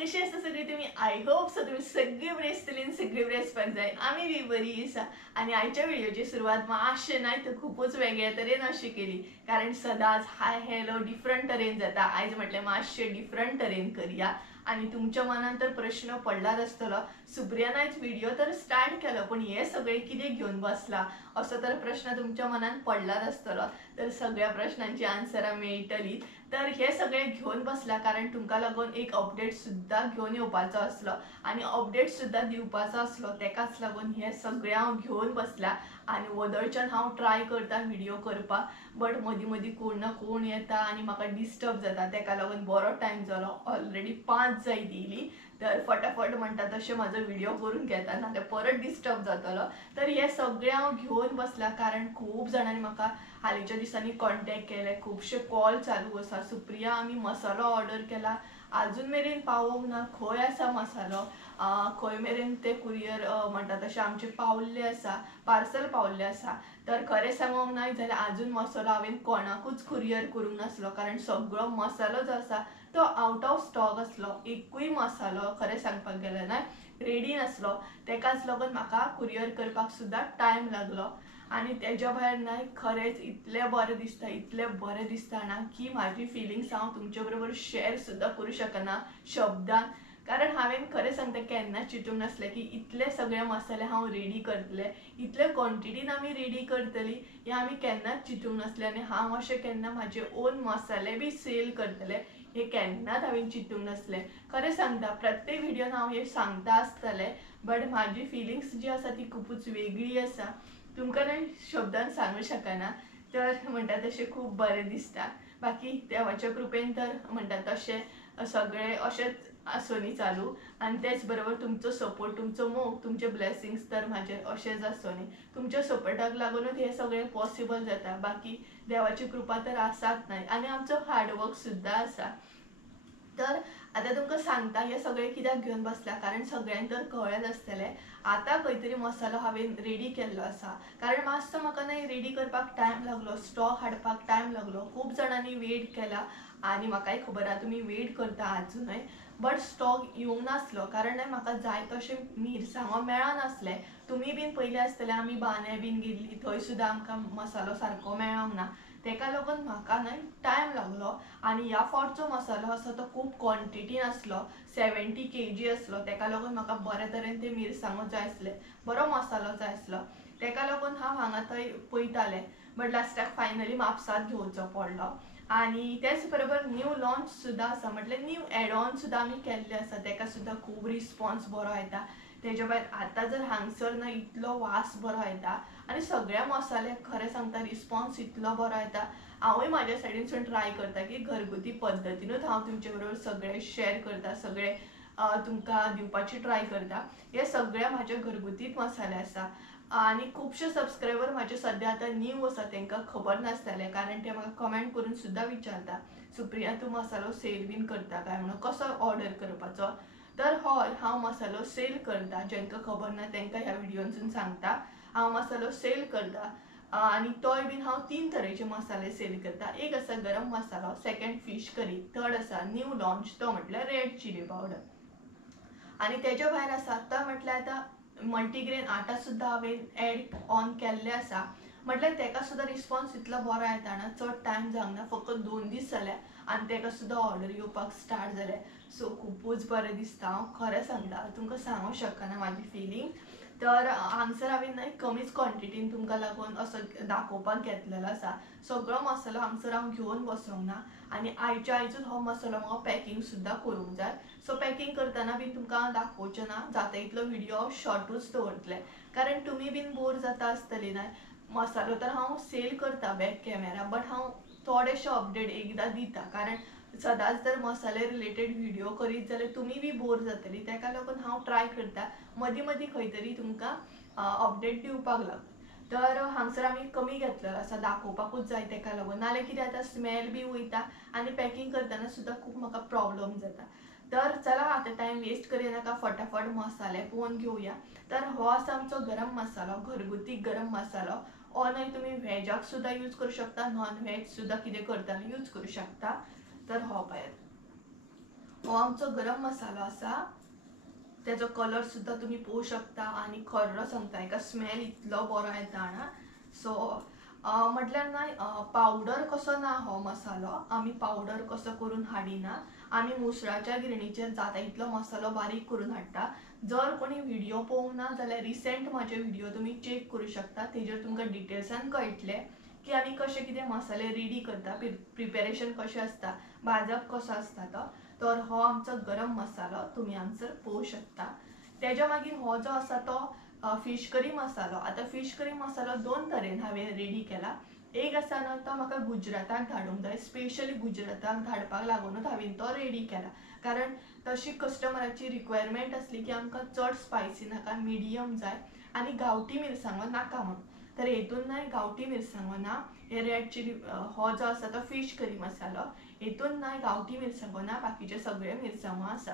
कशी आसा सगळी तुम्ही? आय होप सो तुम्ही सगळी बरी आसतली सगळी बरी आसपाक जाय. आमी बी बरी आसा आणि आयच्या व्हिडिओची सुरवात मातशें नाही तर खूपच वेगळ्या तरेन अशी केली, कारण सदांच हाय हॅलो डिफरंट तरेन जाता. आयज म्हटलें मातशें डिफरंट तरेन करया आणि तुमच्या मनात तर प्रश्न पडलाच आसतलो, सुप्रियान आयज व्हिडिओ तर स्टार्ट केलो पण हे सगळे कितें घेवन बसला असो तर प्रश्न तुमच्या मनात पडलाच आसतलो. तर सगळ्या प्रश्नांची आन्सरां मेळटली. तर हे सगळे घेवन बसला कारण तुमकां लागून एक अपडेट सुद्धा घेवन येवपाचो आसलो आणि अपडेट सुद्धा दिवपाचो आसलो. तेकाच लागून हे सगळे हांव घेवन बसला आणि वदळच्यान हांव ट्राय करता व्हिडिओ करपाक, बट मदीं मदीं कोण ना कोण येता आणि म्हाका डिस्टर्ब जाता. तेका लागून बरो टायम जालो, ऑलरेडी 5 जाय दिली. तर फटाफट म्हणटा तशें म्हाजो व्हिडिओ करून घेता नाल्यार परत डिस्टर्ब जातलो. तर हे सगळे हांव घेवन बसला कारण खूब जाणांनी म्हाका हालींच्या दिसांनी कॉन्टॅक्ट केले, खुबशे कॉल चालू आसा. सुप्रिया आमी मसालो ऑर्डर केला, आजून मेरेन पावोंक ना, खंय आसा मसालो, खंय मेरेन ते कुरियर म्हणटा तशें आमचे पावल्ले आसा, पार्सल पावल्ले आसा. तर खरें सांगोंक नाय जाल्यार आजून मसालो हांवें कोणाकूच कुरियर करूंक नासलो कारण सगळो मसालो जो आसा तो आउट ऑफ स्टॉक आसलो. एकूय मसालो खरें सांगपाक गेल्यार ना रेडी नासलो. तेकाच लागून म्हाका कुरियर करपाक सुद्धा टायम लागलो आणि तेज्या भायर नाय खरेंच इतलें बरें दिसता ना की म्हाजी फिलिंग्स हांव तुमचे बरोबर शेअर सुद्धा करूं शकना शब्दान. कारण हांवें खरें सांगता केन्ना चिंतूंक नासलें की इतले सगळे मसाले हांव रेडी करतले, इतले क्वॉन्टिटीन आमी रेडी करतली हें आमी केन्नाच चिंतूंक नासलें. आनी हांव अशें केन्ना म्हाजे ओन मसाले बी सेल करतले हे केन्नाच हांवें चिंतूंक नासलें. खरें सांगता प्रत्येक व्हिडिओन हांव हे सांगता आसतलें, बट म्हाजी फिलिंग्स जी आसा ती खूबच वेगळी आसा, तुमकां ना शब्दान सांगूं शकना. तर म्हणटा तशें खूब बरें दिसता. बाकी देवाच्या कृपेन तर म्हणटा तशें सगळे अशेंच आसोनी चालू आणि तेच बरोबर तुमचो सपोर्ट, तुमचो मोग, तुमचे ब्लेसिंग्स तर म्हाजेर अशेंच आसोनी. तुमच्या सपोर्टाक लागूनच हे सगळें पॉसिबल जाता. बाकी देवाची कृपा तर आसाच नाही आणि आमचो हार्डवर्क सुद्धा आसा. तर आता तुमकां सांगता हे सगळे कित्याक घेवन बसला, कारण सगळ्यांक तर कळ्ळेंच आसतलें आतां खंय तरी मसालो हांवें रेडी केल्लो आसा. कारण मातसो म्हाका न्हय रेडी करपाक टायम लागलो, स्टॉक हाडपाक टायम लागलो. खूब जाणांनी वेट केला आणि म्हाकाय खबर आहा तुमी वेट करता आजुनय, बट स्टॉक येवंक नासलो कारण न्हय म्हाका जाय तशें मिरसांगो मेळनासले. तुमी बीन पयले आसतलें आमी बांद्या बीन गेल्लीं, थंय सुद्धा आमकां मसालो सारको मेळोंक ना. तेका लागून म्हाका न्हय टायम लागलो आणि ह्या फावटचो मसालो आसा तो खूब क्वॉन्टिटीन आसलो, 70 kg आसलो. तेका लागून म्हाका बरे तरेन ते मिरसांगो जाय आसले, बरो मसालो जाय आसलो. तेका लागून हांव हांगा थंय पळयतालें, बट लास्टाक फायनली म्हापसाच घेवचो पडलो. आणि त्याच बरोबर न्यू लॉन्च सुद्धा आसा, म्हटल्यार न्यू एड ऑन सुद्धा आमी केल्ले आसा. तेका सुद्धा खूब रिस्पॉन्स बरो येता. तेज्या भायर आतां जर हांगसर न्हय इतलो वास बरो येता आणि सगळ्या मसाल्याक खरें सांगता रिस्पॉन्स इतलो बरो येता. हांवूय म्हाज्या सायडीनसून ट्राय करता की घरगुती पद्दतीनूच हांव तुमचे बरोबर सगळे शेअर करता, सगळे तुमकां दिवपाची ट्राय करता. हे सगळे म्हाजे घरगुतीच मसाले आसा आणि खुबशे सबस्क्रायबर म्हाजे सद्या आतां न्यू आसा, तांकां खबर नासतलें कारण ते म्हाका कमेंट करून सुद्धा विचारता, सुप्रिया तूं मसालो सेल बीन करता काय म्हणून, कसो ऑर्डर करपाचो. तर हय हांव मसालो सेल करता. जांकां खबर ना तांकां ह्या व्हिडिओनसून सांगता हांव मसालो सेल करता. आणि तोय बीन हांव 3 तरेचे मसाले सेल करता. एक आसा गरम मसालो, सेकंड फिश करी, थर्ड आसा न्यू लॉन्च तो म्हटल्यार रेड चिली पावडर. आणि तेज्या भायर आसा तो म्हटल्यार आतां मल्टीग्रेन आटा सुद्धा हांवें एड ऑन केल्ले आसा. म्हटल्यार तेका सुद्धा रिस्पॉन्स इतलो बरो येता ना, चड टायम जावंक ना, फकत 2 दीस जाले आणि तेका सुद्धा ऑर्डर येवपाक स्टार्ट जाले. सो खूबच बरें दिसता. हांव खरें सांगता तुमकां सांगूंक शकना म्हाजी फिलींग. तर हांगसर हांवें न्हय कमीच क्वॉन्टिटीन तुमकां लागून असो दाखोवपाक घेतलेलो आसा. सगळो मसालो हांगसर हांव घेवन बसोंक ना आणि आयच्या आयजूच हो मसालो म्हाका पॅकिंग सुद्धा करूंक जाय. सो पॅकिंग करतना बीन तुमकां हांव दाखोवचें ना, जाता इतलो व्हिडिओ शॉर्टूच दवरतलें कारण तुमी बीन बोर जाता आसतलीं न्हय. मसालो तर हांव सेल करता बॅक कॅमेरा, बट हांव थोडेशे अपडेट एकदां दिता कारण सदांच जर मसाले रिलेटेड व्हिडिओ करीत जाल्यार तुमी बी बोर जातलीं. तेका लागून हांव ट्राय करता मदीं मदीं खंय तरी तुमकां अपडेट दिवपाक लागून. तर हांगसर आमी कमी घेतलेलो आसा, दाखोवपाकूच जाय तेका लागून, नाल्यार कितें जाता स्मेल बी वयता आनी पॅकिंग करतना सुद्धा खूब म्हाका प्रॉब्लम जाता. तर चला आतां टायम वेस्ट करिनाका, फटाफट मसाले पळोवन घेवया. तर हो आसा आमचो गरम मसालो, घरगुती गरम मसालो. हो न्हय तुमी व्हेजाक सुद्धा यूज करूं शकता, नॉन व्हेज सुद्धा कितें करतना यूज करूं शकता. तर हो पळयात, हो आमचो गरम मसालो आसा, त्याचो कलर सुद्धा तुम्ही पळोवंक शकता आणि खरो सांगता हेका स्मेल इतलो बरो येता ना. सो म्हटल्यार नाही पावडर कसो ना हो मसालो, आमी पावडर कसो करून हाडिना, आमी मुसळाच्या गिरणीचेर जाता इतलो मसालो बारीक करून हाडटा. जर कोणी व्हिडिओ पळोवंक ना जाल्यार रिसेंट माझे व्हिडिओ तुम्ही चेक करू शकता, तेजेर तुमकां डिटेल्सान कळटले की आमी कशे कितें मसाले रेडी करता, प्रिपेरेशन कशें आसता, भाजप कसो आसता तो. तर हो आमचो गरम मसालो तुम्ही हांगसर पळोवंक शकता. तेज्या मागीर हो जो आसा तो फिश करी मसालो. आता फिश करी मसालो दोन तरेन हांवें रेडी केला. एक आसा ना तो म्हाका गुजराताक धाडूंक जाय, स्पेशली गुजराताक धाडपाक लागूनच हांवें तो रेडी केला. कारण तशी कस्टमराची रिक्वायरमेंट असली की आमकां चड स्पायसी नाका, मिडियम जाय आणि गावठी मिरसांगो नाका म्हणून. तर हेतून नाही गावठी मिरसांगो ना, हे रेड चिली हो जो आसा तो फिश करी मसालो, हेतून नाही गावठी मिरसांगो ना, बाकीचे सगळे मिरसांगो आसा.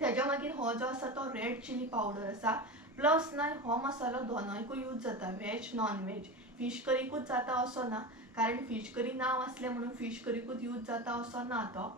त्याच्या मागीर हो जो आसा तो रेड चिली पावडर आसा, प्लस नाही हो मसालो दोनूयकूय यूज जाता, व्हेज नॉन व्हेज. फिश करीकूच जाता असो ना, कारण फिश करी नाव असले म्हणून फिश करीकूच यूज जाता असो ना तो.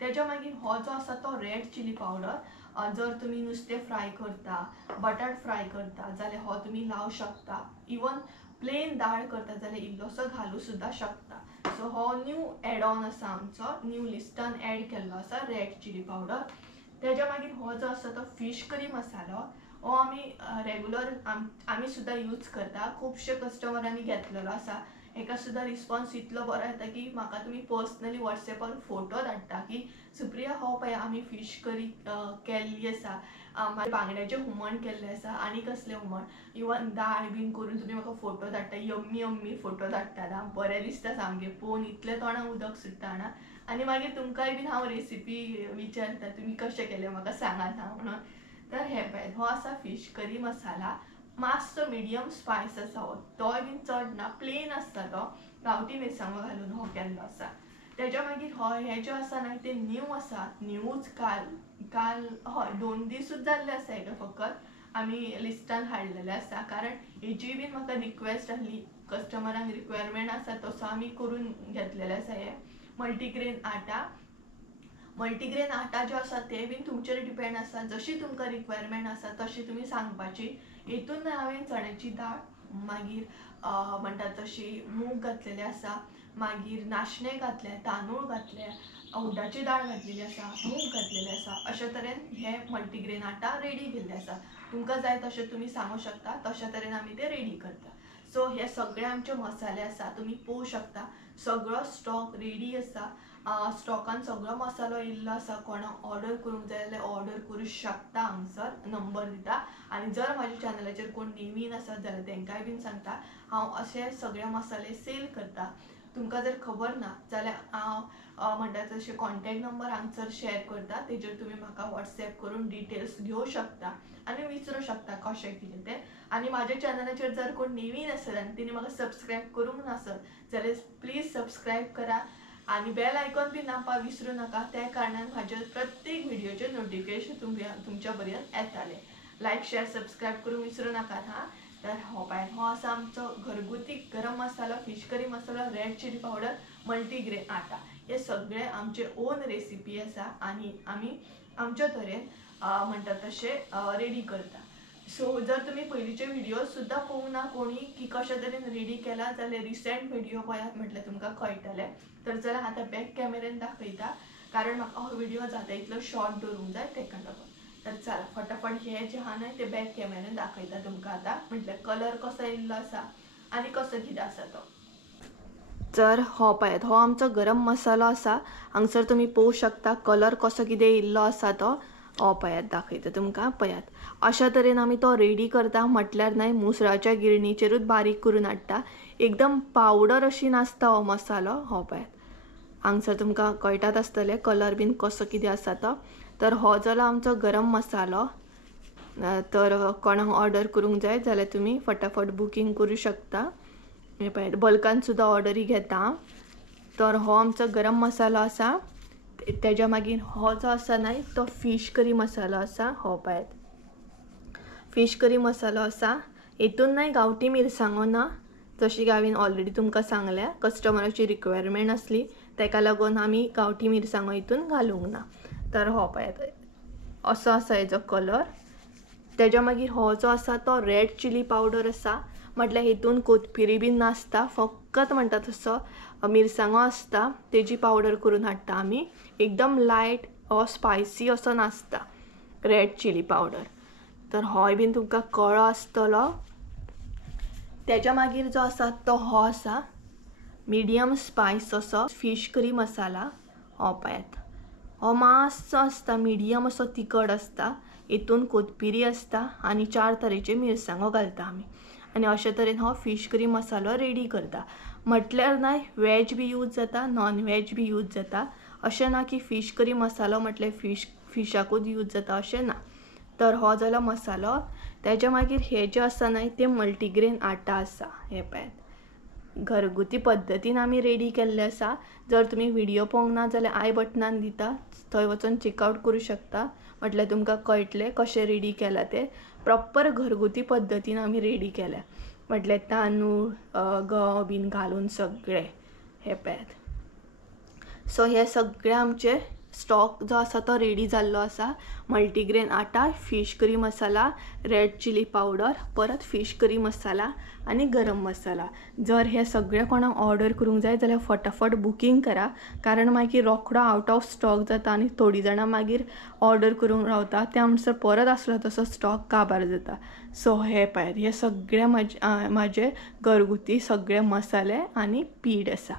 त्याच्या मागीर हो जो आसा तो रेड चिली पावडर, जर तुम्ही नुस्तें फ्राय करता, बटाट फ्राय करता जाल्यार हो तुम्ही लावू शकता. इवन प्लेन दाळ करता जाल्यार इल्लोसो घालू सुद्धा शकता. सो हो न्यू एड ऑन आसा आमचो, न्यू लिस्टान ऍड केल्लो आसा रेड चिली पावडर. त्याच्या मागीर हो जो आसा तो फिश करी मसालो, हो आमी रेगुलर आमी सुद्धा यूज करता. खुबशे कस्टमरांनी घेतलेलो आसा, हेका सुद्धा रिस्पॉन्स इतलो बरो येता की म्हाका तुमी पर्सनली व्हॉट्सएपार फोटो धाडटा की सुप्रिया हो पळय आमी फिश करी केल्ली आसा, बांगड्याचें हुमण केल्लें आसा आनी कसलें हुमण, इवन दाळ बीन करून तुमी म्हाका फोटो धाडटा, यम्मी यम्मी फोटो धाडटा ना, बरें दिसता सामकें पळोवन, इतलें तोंडाक उदक सुट्टा ना. आणि मागीर तुमकांय बीन हांव रेसिपी विचारता तुमी कशें केलें म्हाका सांगात ना म्हणून. तर हे पळय हो आसा फिश करी मसाला, मातसो मिडियम स्पायस आसा हो, तोय बीन चड ना, प्लेन आसता तो, गावठी मिरसांगो घालून हो केल्लो आसा. त्याच्या मागीर हे जे आसा ना ते न्यू आसा, न्यूच काल हय 2 दिसूच जाल्ले आसा हेका फकत आमी लिस्टान हाडलेले आसा. कारण हेची बीन म्हाका रिक्वेस्ट आसली, कस्टमरांक रिक्वायरमेंट आसा तसो आमी करून घेतलेले आसा. हे मल्टीग्रेन आटा जो आसा ते बीन तुमचेर डिपेंड आसा, जशी तुमकां रिक्वायरमेंट आसा तशी तुमी सांगपाची. हेतून हांवें चण्याची दाळ, मागीर म्हणटा तशी मूग घातलेली आसा, मागीर नाशणे घातले, तांदूळ घातले, उडदाची दाळ घातलेली आसा, मूग घातलेले आसा. अशा तरेन हे मल्टीग्रेन आटा रेडी केल्ले आसा. तुमकां जाय तशें तुमी सांगू शकता, तशा तरेन आमी ते रेडी करता. सो हे सगळे आमचे मसाले आसा, तुमी पळोवंक शकता. सगळो स्टॉक रेडी आसा, स्टॉकान सगळो मसालो येयल्लो आसा. कोणाक ऑर्डर करूंक जाय जाल्यार ऑर्डर करूं शकता, हांगसर नंबर दिता. आनी जर म्हाज्या चॅनलाचेर कोण नवीन आसत जाल्यार तेंकाय बीन सांगता, हांव असे सगळे मसाले सेल करता. तुमकां जर खबर ना जाल्यार हांव म्हणटा तशें कॉन्टॅक्ट नंबर हांगसर शेअर करता, तेजेर तुमी म्हाका व्हॉट्सएप करून डिटेल्स घेवंक शकता आनी विचारूं शकता कशें कितें तें. आनी म्हाज्या चॅनलाचेर जर कोण नवीन आसत आनी तेणी म्हाका सबस्क्रायब करूंक नासत जाल्यार प्लीज सबस्क्रायब करा आणि बेल आयकॉन बी दामपाक विसरू नका. त्या कारणान म्हाज्या प्रत्येक व्हिडिओचे नोटिफिकेशन तुमच्या पर्यंत येताले. लाईक शेअर सबस्क्राईब करूंक विसरू नाकात हा. तर हो पळय हो आसा आमचो घरगुती गरम मसालो, फिश करी मसालो, रेड चिली पावडर, मल्टीग्रेन आटा. हे सगळे आमचे ओन रेसिपी आसा आणि आमी आमच्या तरेन म्हणटा तशें रेडी करता. सो जर तुम्ही पयलींचे व्हिडिओ सुद्धा पळोवंक ना कोणी की कशा तरेन रेडी केला जाल्यार रिसेंट व्हिडिओ पळयात म्हटल्यार तुमकां कळटलें. तर चला आता बॅक कॅमेरान दाखयता, कारण म्हाका हो व्हिडिओ जाता इतलो शॉर्ट दवरूंक जाय तेका लागून. तर चला फटाफट हे जे आहा ना ते बॅक कॅमेरान दाखयता तुमकां आता, म्हटल्यार कलर कसो येयल्लो आसा आनी कसो कितें आसा तो. तर हो पळयात हो आमचो गरम मसालो आसा. हांगसर तुमी पळोवंक शकता कलर कसो कितें येयल्लो आसा तो. हो पळयात दाखयता तुमकां, पळयात अशा तरेन आमी तो रेडी करता. म्हटल्यार न्हय मुसळाच्या गिरणीचेरूच बारीक करून हाडटा, एकदम पावडर अशी नासता हो मसालो. हो पळयात हांगसर तुमकां कळटात आसतलें कलर बीन कसो कितें आसा तो. तर हो जालो आमचो गरम मसालो. तर कोणाक ऑर्डर करूंक जाय जाल्यार तुमी फटाफट बुकींग करूं शकता. हे पळयात बल्कान सुद्धा ऑर्डरी घेता. तर हो आमचो गरम मसालो आसा. तेज्या मागीर हो जो आसा न्हय तो फिश करी मसालो आसा. हो पळयात फिश करी मसालो आसा. हेतून न्हय गावठी मिरसांगो ना, जशी की हांवें ऑलरेडी तुमकां सांगल्या, कस्टमराची रिक्वायरमेंट आसली तेका लागून आमी गावठी मिरसांगो हितून घालूंक ना. तर हो पळयात असो आसा हेजो कलर. तेज्या मागीर हो जो आसा तो रेड चिली पावडर आसा, म्हटल्यार हितून कोथमिरी बीन नासता, फकत म्हणटा तसो मिरसांगो आसता, तेजी पावडर करून हाडटा आमी. एकदम लायट स्पायसी असो नासता रेड चिली पावडर. तर होय बीन तुमकां कळ्ळो आसतलो. तेज्या मागीर जो आसा तो हो आसा मिडियम स्पायस असो फिश करी मसाला. हो पळयात, हो मातसो आसता मिडियम असो तिखट आसता. हितून कोथमिरी आसता आनी 4 तरेचे मिरसांगो घालता आमी आनी अशे तरेन हो फिश करी मसालो रेडी करता. म्हटल्यार न्हय वेज बी यूज जाता, नॉन वेज बी यूज जाता. अशें ना की फिश करी मसालो म्हटल्यार फिशाकूच यूज जाता अशें ना. तर हो जालो मसालो. तेज्या मागीर हे जे आसा न्हय ते मल्टीग्रेन आटा आसा. हे पळयात घरगुती पद्दतीन आमी रेडी केल्ले आसा. जर तुमी व्हिडिओ पळोवंक ना जाल्यार आय बटनान दिता, थंय वचून चेकआउट करूं शकता. म्हटल्यार तुमकां कळटलें कशें रेडी केला तें. प्रॉपर घरगुती पद्दतीन आमी रेडी केल्या, म्हटल्यार तांदूळ गंव बीन घालून सगळे. हे पळयात. सो हे सगळे आमचे स्टॉक जो आसा तो रेडी जाल्लो आसा. मल्टीग्रेन आटा, फिश करी मसाला, रेड चिली पावडर, परत फिश करी मसाला आनी गरम मसाला. जर हे सगळे कोणाक ऑर्डर करूंक जाय जाल्यार फटाफट बुकींग करा, कारण मागीर रोखडो आउट ऑफ स्टॉक जाता आनी थोडी जाणां मागीर ऑर्डर करूंक रावता, त्या म्हणसर परत आसलो तसो स्टॉक काबार जाता. सो हे पळयात हे सगळे म्हाजे घरगुती सगळे मसाले आनी पीठ आसा.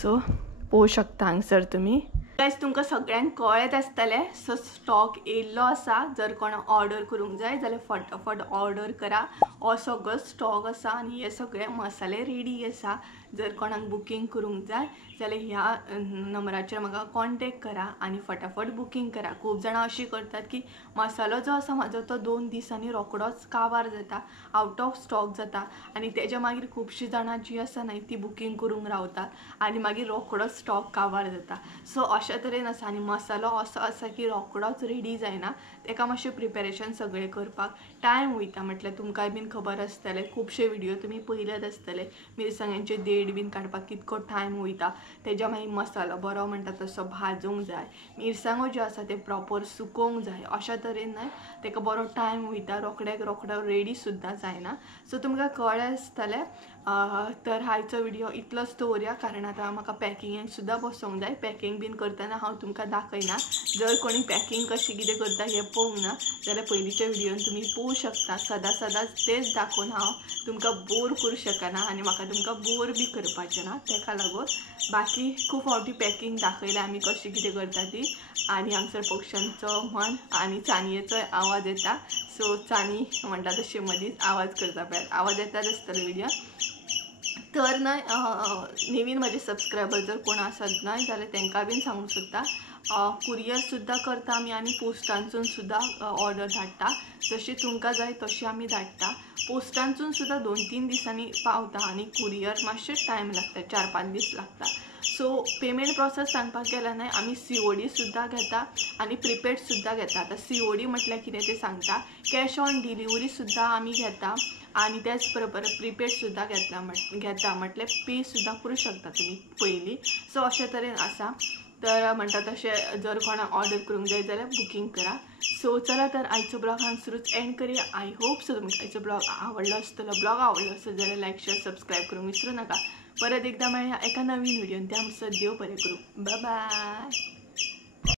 सो पळोवंक शकता हांगसर तुमी. गायज तुमकां सगळ्यांक कळत आसतलें. सो स्टॉक येयल्लो आसा. जर कोणाक ऑर्डर करूंक जाय जाल्यार फटाफट ऑर्डर करा. हो सगळो स्टॉक आसा आनी हे सगळे मसाले रेडी आसा. जर कोणाक बुकींग करूंक जाय जाल्यार ह्या नंबराचेर म्हाका कॉन्टेक्ट करा आनी फटाफट बुकींग करा. खूब जाणां अशी करतात की मसालो जो आसा म्हाजो तो 2 दिसांनी रोखडोच काबार जाता, आउट ऑफ स्टॉक जाता आनी तेज्या मागीर खुबशीं जाणां जी आसा न्हय ती बुकींग करूंक रावतात आनी मागीर रोखडोच स्टॉक काबार जाता. सो अशा तरेन आसा. आनी मसालो असो आसा की रोखडोच रेडी जायना, तेका मातशें प्रिपेरेशन सगळें करपाक टायम वयता. म्हटल्यार तुमकांय बीन खबर आसतलें, खुबशे व्हिडिओ तुमी पळयलेच आसतले, मिरसांग्यांचे देड बीन काडपाक कितको टायम वयता. तेज्या मागीर मसालो बरो म्हणटा तसो भाजूंक जाय, मिरसांगो ज्यो आसा ते प्रॉपर सुकोवंक जाय. अशा तरेन न्हय तेका बरो टायम वयता, रोखडो रेडी सुद्दां जायना. सो तुमकां कळ्ळें आसतलें. तर आयचो व्हिडिओ इतलोच दवरया, कारण आतां म्हाका पॅकिंगेक सुद्दां बसोंक जाय. पॅकिंग बीन करतना हांव तुमकां दाखयना. जर कोणी पॅकिंग कशी कितें करता हें पळोवंक ना जाल्यार पयलींच्या व्हिडिओन तुमी पळोवंक शकता. सदांच तेच दाखोवन हांव तुमकां बोर करूं शकना आनी म्हाका तुमकां बोर बी करपाचें ना. तेका लागून बाकी खूब फावटी पॅकिंग दाखयल्या आमी कशी कितें करता ती. आनी हांगसर पक्ष्यांचो म्हण आनी चानयेचो आवाज येता. सो चानी म्हणटा तशी मदींच आवाज करता पळयात, आवाज येताच आसतलो व्हिडिओ. तर न्हय नवीन म्हजे सबस्क्रायबर जर कोण आसत न्हय जाल्यार तांकां बीन सांगूंक सोदता, कुरियर सुद्दां करता आमी आनी पोस्टांसून सुद्दां ऑर्डर धाडटा. जशी तुमकां जाय तशी आमी धाडटा. पोस्टांसून सुद्दां 2-3 दिसांनी पावता आनी कुरियर मातशें टायम लागता, 4-5 दीस लागता. सो पेमेंट प्रोसेस सांगपाक गेल्यार न्हय आमी COD सुद्दां घेता आनी प्रिपेड सुद्दां घेता. आतां COD म्हटल्यार कितें तें सांगता. कॅश ऑन डिलिव्हरी सुद्दां आमी घेता आनी त्याच बरोबर प्रिपेड सुद्दां घेता. म्हटल्यार पे सुद्दां करूं शकता तुमी पयलीं. सो अशे तरेन आसा. तर म्हणटा तशें जर कोणाक ऑर्डर करूंक जाय जाल्यार बुकींग करा. सो चला तर आयचो ब्लॉग हांगसरूच एंड करूया. आय होप सो तुमकां आयचो ब्लॉग आवडलो आसतलो. ब्लॉग आवडलो आसत जाल्यार लायक शेअर सबस्क्रायब करूंक विसरूं नाका. परत एकदा मेळया एका नवीन व्हिडिओन. त्या म्हणसर देव बरें करूं. Bye bye.